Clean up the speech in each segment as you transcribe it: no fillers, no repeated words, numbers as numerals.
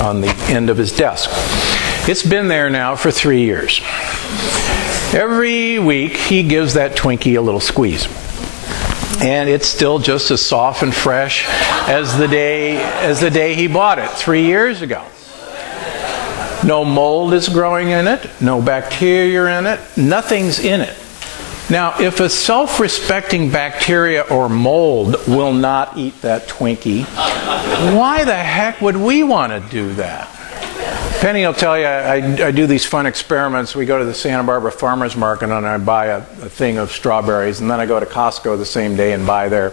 on the end of his desk. It's been there now for 3 years. Every week he gives that Twinkie a little squeeze. And it's still just as soft and fresh as the day he bought it 3 years ago. No mold is growing in it, no bacteria in it, nothing's in it. Now, if a self-respecting bacteria or mold will not eat that Twinkie, why the heck would we want to do that? Penny will tell you, I do these fun experiments. We go to the Santa Barbara Farmers Market and I buy a thing of strawberries, and then I go to Costco the same day and buy their,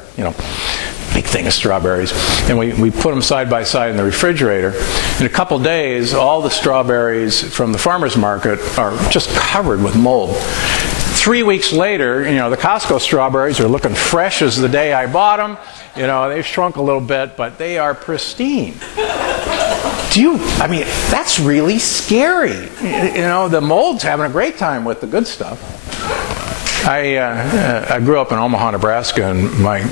big thing of strawberries. And we put them side by side in the refrigerator. In a couple days, all the strawberries from the farmers market are just covered with mold. 3 weeks later, the Costco strawberries are looking fresh as the day I bought them. They've shrunk a little bit, but they are pristine. That's really scary. The mold's having a great time with the good stuff. I grew up in Omaha, Nebraska, and my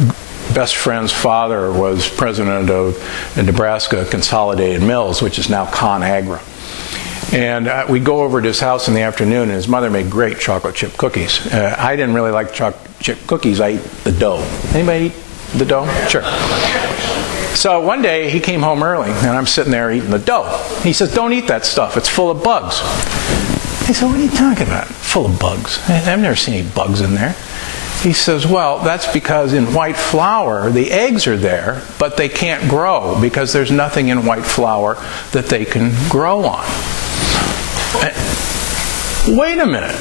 best friend's father was president of Nebraska Consolidated Mills, which is now ConAgra. And we'd go over to his house in the afternoon, and his mother made great chocolate chip cookies. I didn't really like chocolate chip cookies. I eat the dough. Anybody eat the dough? Sure. So one day he came home early, and I'm sitting there eating the dough. He says, "Don't eat that stuff. It's full of bugs." I said, "What are you talking about? Full of bugs? I've never seen any bugs in there." He says, "Well, that's because in white flour, the eggs are there, but they can't grow because there's nothing in white flour that they can grow on." Wait a minute.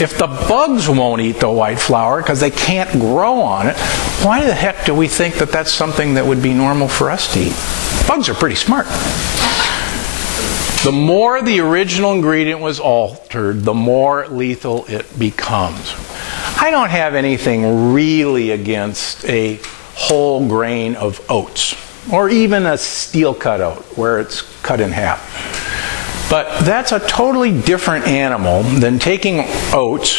If the bugs won't eat the white flour because they can't grow on it, why the heck do we think that that's something that would be normal for us to eat? Bugs are pretty smart. The more the original ingredient was altered, the more lethal it becomes. I don't have anything really against a whole grain of oats, or even a steel cut oat where it's cut in half. But that's a totally different animal than taking oats,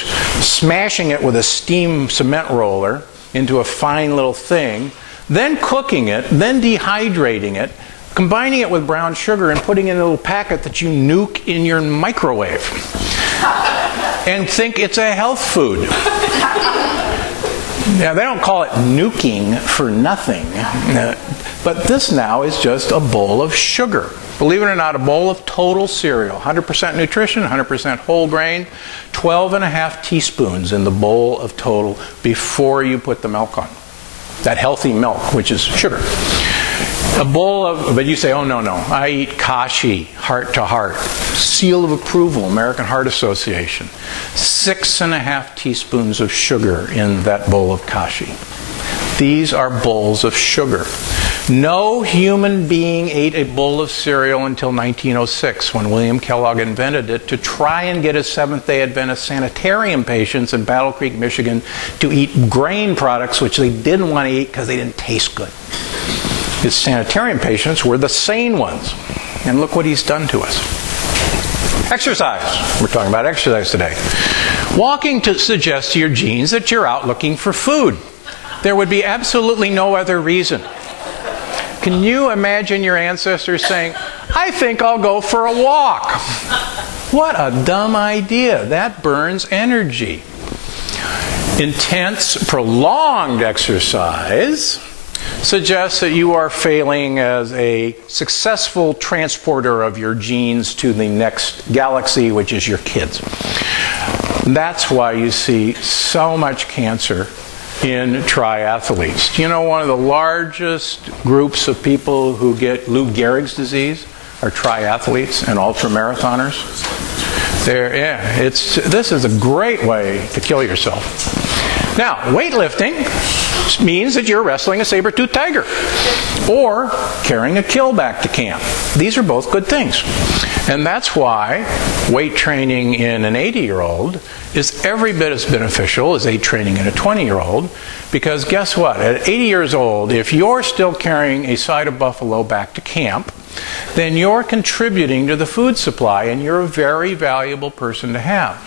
smashing it with a steam cement roller into a fine little thing, then cooking it, then dehydrating it, combining it with brown sugar and putting it in a little packet that you nuke in your microwave and think it's a health food. Now, they don't call it nuking for nothing, but this now is just a bowl of sugar. Believe it or not, a bowl of total cereal, 100% nutrition, 100% whole grain, 12.5 teaspoons in the bowl of total before you put the milk on. That healthy milk, which is sugar. A bowl of, but you say, "Oh, no, I eat Kashi, Heart to Heart." Seal of approval, American Heart Association. 6.5 teaspoons of sugar in that bowl of Kashi. These are bowls of sugar. No human being ate a bowl of cereal until 1906, when William Kellogg invented it to try and get his Seventh-day Adventist sanitarium patients in Battle Creek, Michigan to eat grain products which they didn't want to eat because they didn't taste good. His sanitarium patients were the sane ones. And look what he's done to us. Exercise. We're talking about exercise today. Walking suggests to your genes that you're out looking for food. There would be absolutely no other reason. Can you imagine your ancestors saying, "I think I'll go for a walk"? What a dumb idea. That burns energy. Intense, prolonged exercise suggests that you are failing as a successful transporter of your genes to the next galaxy, which is your kids. That's why you see so much cancer in triathletes. Do you know one of the largest groups of people who get Lou Gehrig's disease are triathletes and ultramarathoners? This is a great way to kill yourself. Now, weightlifting means that you're wrestling a saber-toothed tiger or carrying a kill back to camp. These are both good things. And that's why weight training in an 80-year-old is every bit as beneficial as weight training in a 20-year-old, because guess what? At 80 years old, if you're still carrying a side of buffalo back to camp, then you're contributing to the food supply, and you're a very valuable person to have.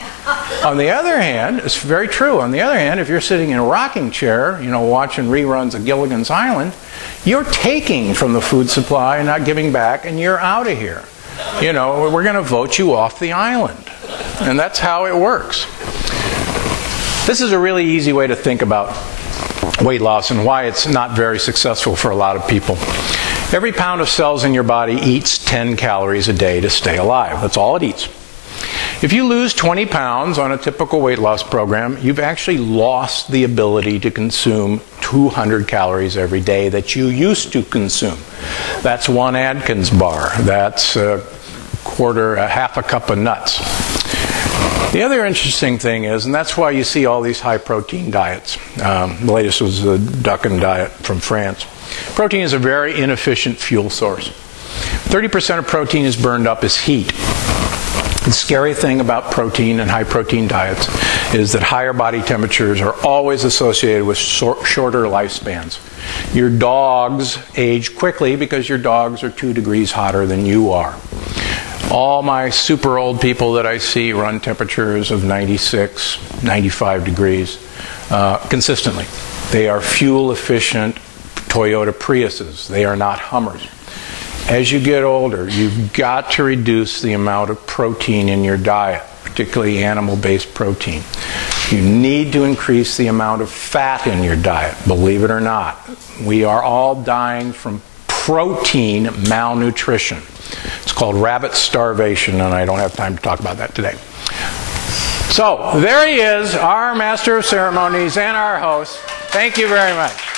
On the other hand, it's very true. On the other hand, if you're sitting in a rocking chair, watching reruns of Gilligan's Island, you're taking from the food supply and not giving back, and you're out of here. We're going to vote you off the island. And that's how it works. This is a really easy way to think about weight loss and why it's not very successful for a lot of people. Every pound of cells in your body eats 10 calories a day to stay alive. That's all it eats. If you lose 20 pounds on a typical weight loss program, you've actually lost the ability to consume 200 calories every day that you used to consume. That's one Atkins bar. That's half a cup of nuts. The other interesting thing is, and that's why you see all these high-protein diets. The latest was the Duckin diet from France. Protein is a very inefficient fuel source. 30% of protein is burned up as heat. The scary thing about protein and high-protein diets is that higher body temperatures are always associated with shorter lifespans. Your dogs age quickly because your dogs are 2 degrees hotter than you are. All my super old people that I see run temperatures of 96, 95 degrees consistently. They are fuel-efficient Toyota Priuses. They are not Hummers. As you get older, you've got to reduce the amount of protein in your diet, particularly animal-based protein. You need to increase the amount of fat in your diet, believe it or not. We are all dying from protein malnutrition. It's called rabbit starvation, and I don't have time to talk about that today. So, there he is, our master of ceremonies and our host. Thank you very much.